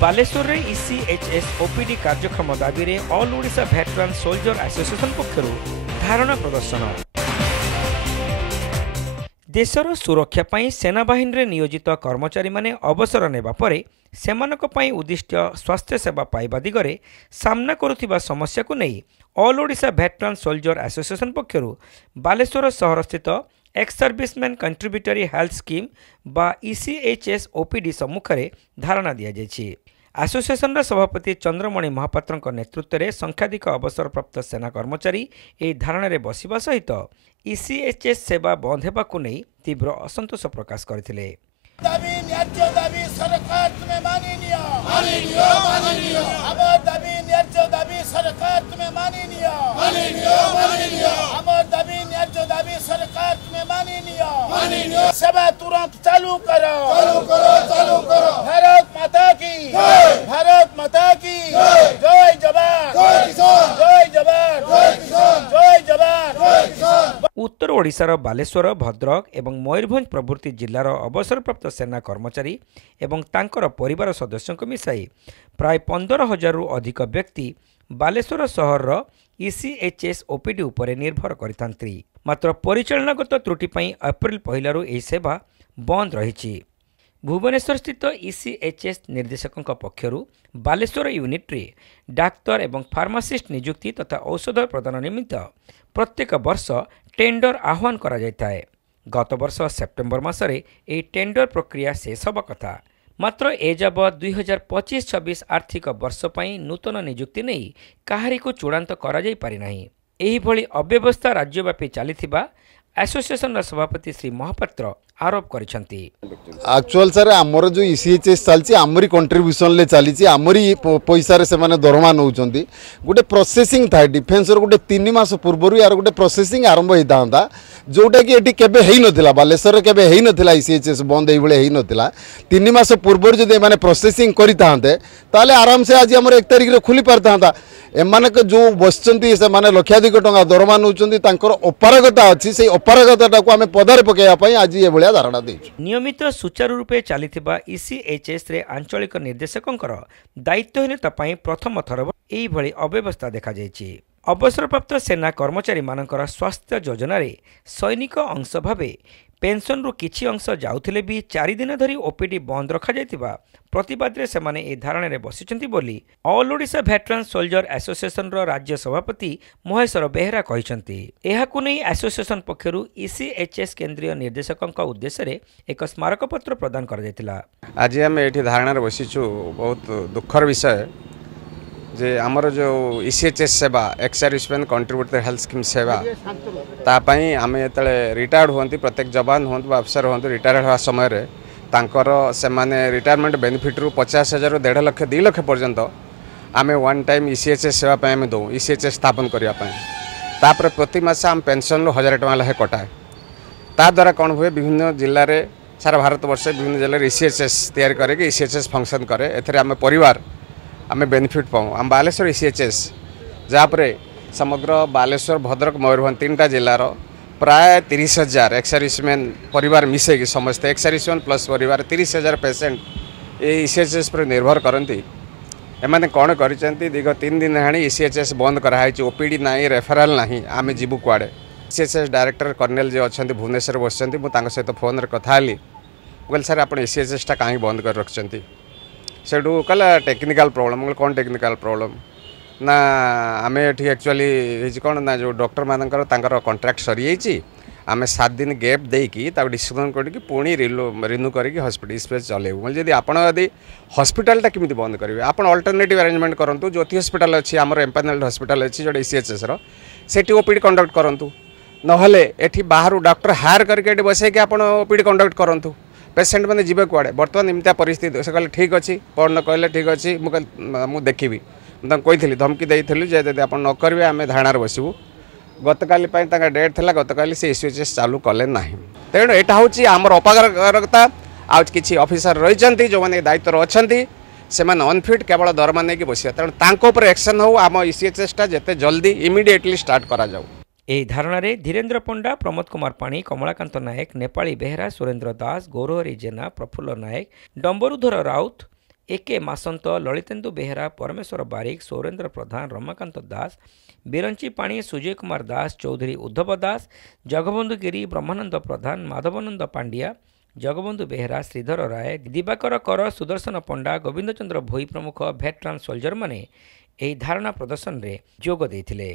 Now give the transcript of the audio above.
बालेश्वर रे ECHS OPD कार्यक्रम दाबी रे ऑल ओडिशा वेटरान सोल्जर एसोसिएशन पक्षरु धारणा प्रदर्शन। देशर सुरक्षा पई सेना बाहिनी रे नियोजित कर्मचारी माने अवसर नेबा परे सेमानक पई उद्दिष्ट स्वास्थ्य सेवा पाइबा दिगरे सामना करुथिबा समस्या को नहीं all Odisha वेटरान soldier association पक्षरु Baleshwar शहर स्थित ex serviceman contributory health scheme बा ईसीएचएस ओपीडी सम्मुख में धारणा दि जाइछि। एसोसिएशन सभापति चंद्रमणि महापात्र नेतृत्व में संख्याधिक अवसरप्राप्त सेना कर्मचारी यह धारणा रे बसिबा सहित ईसीएचएस सेवा बंद हेबाकु नहीं तीव्र असंतोष प्रकाश करथिले। सेवा तुरंत चालू करो, भारत माता की, भारत माता की, जय जवान, जय जवान, जय जवान। उत्तर ओडिशार बालेश्वर, भद्रक एवं मयूरभंज प्रभृति जिलार अवसरप्राप्त सेना कर्मचारी एवं तांकर परिवार सदस्यों मिसाई प्राय 15,000 रु अधिक व्यक्ति बालेश्वर सहर ईसीएचएस ओपीडी उपरे निर्भर करिथांती। मात्र परिचालनागत त्रुटि पई अप्रैल 1 रु एही सेवा बंद रहिछि। भुवनेश्वर स्थित ईसीएचएस निर्देशकों पक्षरु बालेश्वर यूनिट रे डाक्तर एवं फार्मासिस्ट नियुक्ति तथा औषध प्रदान निमित्त प्रत्येक वर्ष टेंडर आह्वान करा जायताए। गत वर्ष सेप्टेम्बर मासरे एही टेंडर प्रक्रिया शेष होबा कथा। मात्र एजावत 2025-26 आर्थिक वर्ष पई नूतन नियुक्ति नहीं काहारी को चूड़ांत करा जाई पारि नाही। एही भली अव्यवस्था राज्यव्यापी चलीथिबा एसोसिएशन सभापति श्री महापात्र आरोप करिसंती। एक्चुअल सर आमर जो ईसीएचएस चलची आमरी कंट्रीब्यूशन ले चलीची आमरी पैसा रे से माने दरमा नउचंती। गोटे प्रोसेसिंग था डिफेंस रो गोटे 3 मास पूर्व यार गोटे प्रोसेसिंग आरंभ होता जोटा कि एटी केबे हेई नथिला बालेश्वर केबे हेई नथिला ईसीएचएस बंद एई बळे हेई नथिला 3 मास पूर्व जदि माने प्रोसेसिंग करितांते ताले आराम से आज हमर 1 तारिख रे खुली पारतांता। एमानक जो बसचंती से माने लक्षाधिक टंका दरमा नउचंती तांकर अपारगता अछि से अपारगताटा को हमें पदारे पकेया पई आज ए बळे धारणा देछु। नियमित सुचारू रूपे चलीथिबा ईसीएचएस रे आंचलिक निर्देशकंकर दायित्वहीनता पई प्रथम थर एई भली अव्यवस्था देखा जायछि। अवसरप्राप्त सेना कर्मचारी मानकर स्वास्थ्य योजना रे सैनिक अंश भावे पेंशन रु किछि अंश जाउथिले भी 4 दिन धरी ओपीडी बंद रखा जायतिबा प्रतिवाद रे सेमाने ए धारणा रे बसिचंती बोली ऑल ओडिशा वेटरान सोल्जर एसोसिएशन रो राज्य सभापति महेश्वर बेहरा कहिसंती। एहाकु नै एसोसिएशन पक्षरु ईसीएचएस केंद्रीय निर्देशकंक उद्देश्य रे एक स्मारक पत्र प्रदान कर जायतिला। आज हम एठी धारणा रे बसिछु बहुत दुखर विषय जे आमर जो ईसीएचएस सेवा ex serviceman contributory health scheme सेवा तापाई आम जो रिटायर्ड हुंती प्रत्येक जवान हूँ अफसर हूँ रिटायर्ड होगा समय तांकर से माने रिटायरमेंट बेनिफिट रु 50,000 रु 1.5 लाख 2 लाख पर्यंत आम वन टाइम ईसीएचएस सेवा आम दौं ईसीएचएस स्थापन करने तापर प्रति मास आम पेंशन रु 1,000 टଙ୍କା लाखे कटाए। ता द्वारा कौन हुए विभिन्न जिले में सारा भारत वर्ष विभिन्न जिले में ईसीएचएस तैयारी करके ईसीएचएस फंक्शन करे एथरे आम परिवार आम बेनिफिट पाऊँ। आम बालेश्वर ईसीएचएस जहाँपर समग्र बालेश्वर भद्रक मयूरभंज 3टा जिलार प्राय 30,000 एक्स सर्विसमैन परिवार मिसेक समस्त एक्स सर्विसमैन प्लस परिवार 30,000 पेसेंट ये ईसीएचएस पर निर्भर करती। एमाने कौन करछंती दीर्घ 3 दिन हाणी ईसीएचएस बंद कराई ओपीडी ना रेफराल ना आम जीवु कुआड़े। ईसीएचएस डायरेक्टर कर्नेल जो अच्छा भुवनेश्वर बसचंती मुझे सहित फोन कथाली बोल सर आप ईसीएचएसटा कहीं बंद कर रखिंट सेठू कहला टेक्निकल प्रॉब्लम कौन टेक्निकल प्रॉब्लम ना आम ये एक्चुअली कौन ना जो डॉक्टर मानकर कॉन्ट्रैक्ट सरी जाइए आम 7 दिन गैप देकी डिस्कसन करके पुणी रिन्यू करके हॉस्पिटल चलेबू मतलब जब आप हॉस्पिटलटा केमी बंद करेंगे आप अल्टरनेटिव अरेंजमेंट करूँ ज्योति हॉस्पिटल अच्छी आम एम्पानेल्ड हॉस्पिटल अच्छी जो ईसीएचएस रो ओपीडी कंडक्ट करूँ नहले एठी बाहर डॉक्टर हायर करके बसैक आप ओपीडी कंडक्ट करूँ पेसेंट मैंने जीवे कुआड़े बर्तमान इमती परिस्थिति से कहले ठीक अच्छी कौन कहले ठीक अच्छी मुझे देखी मुझे धमकी देती जब आप न करेंगे आम धारणार बसबू गतकाली डेट थी गतकाली से ईसीएचएस चालू कले ना तेणु यहाँ हूँ आमर अपारगता आज किसी ऑफिसर रही जो मैंने दायित्व अच्छा से अनफिट केवल दरमा नहीं बस तेणु एक्शन हो आम ईसीएचएसटा जिते जल्दी इमिडिएटली स्टार्ट करा जाऊ। ଏହି ଧାରଣାରେ ଧୀରେନ୍ଦ୍ର ପଣ୍ଡା, ପ୍ରମୋଦ କୁମାର ପାଣି, କମଳାକାନ୍ତ ନାୟକ, ନେପାଳୀ ବେହେରା, ସୁରେନ୍ଦ୍ର ଦାସ, ଗୌରହରି ଜେନା, ପ୍ରଫୁଲ୍ଲ ନାୟକ, ଡମ୍ବରୁଧର ରାଉତ, एके मासंत, ललितेन्दु बेहेरा, परमेश्वर बारिक, सौरेन्द्र प्रधान, रमाकांत दास, बिरंची पाणी, सुजय कुमार दास, चौधरी उद्धव दास, जगबंधु गिरी, ब्रह्मानंद प्रधान, माधवानंद पांड्या, जगबंधु बेहेरा, श्रीधर राय, दिवाकर कर, सुदर्शन पंडा, गोविंद चंद्र भोई प्रमुख भेटरान सोल्जर माने एही धारणा प्रदर्शन रे जोग देथिले।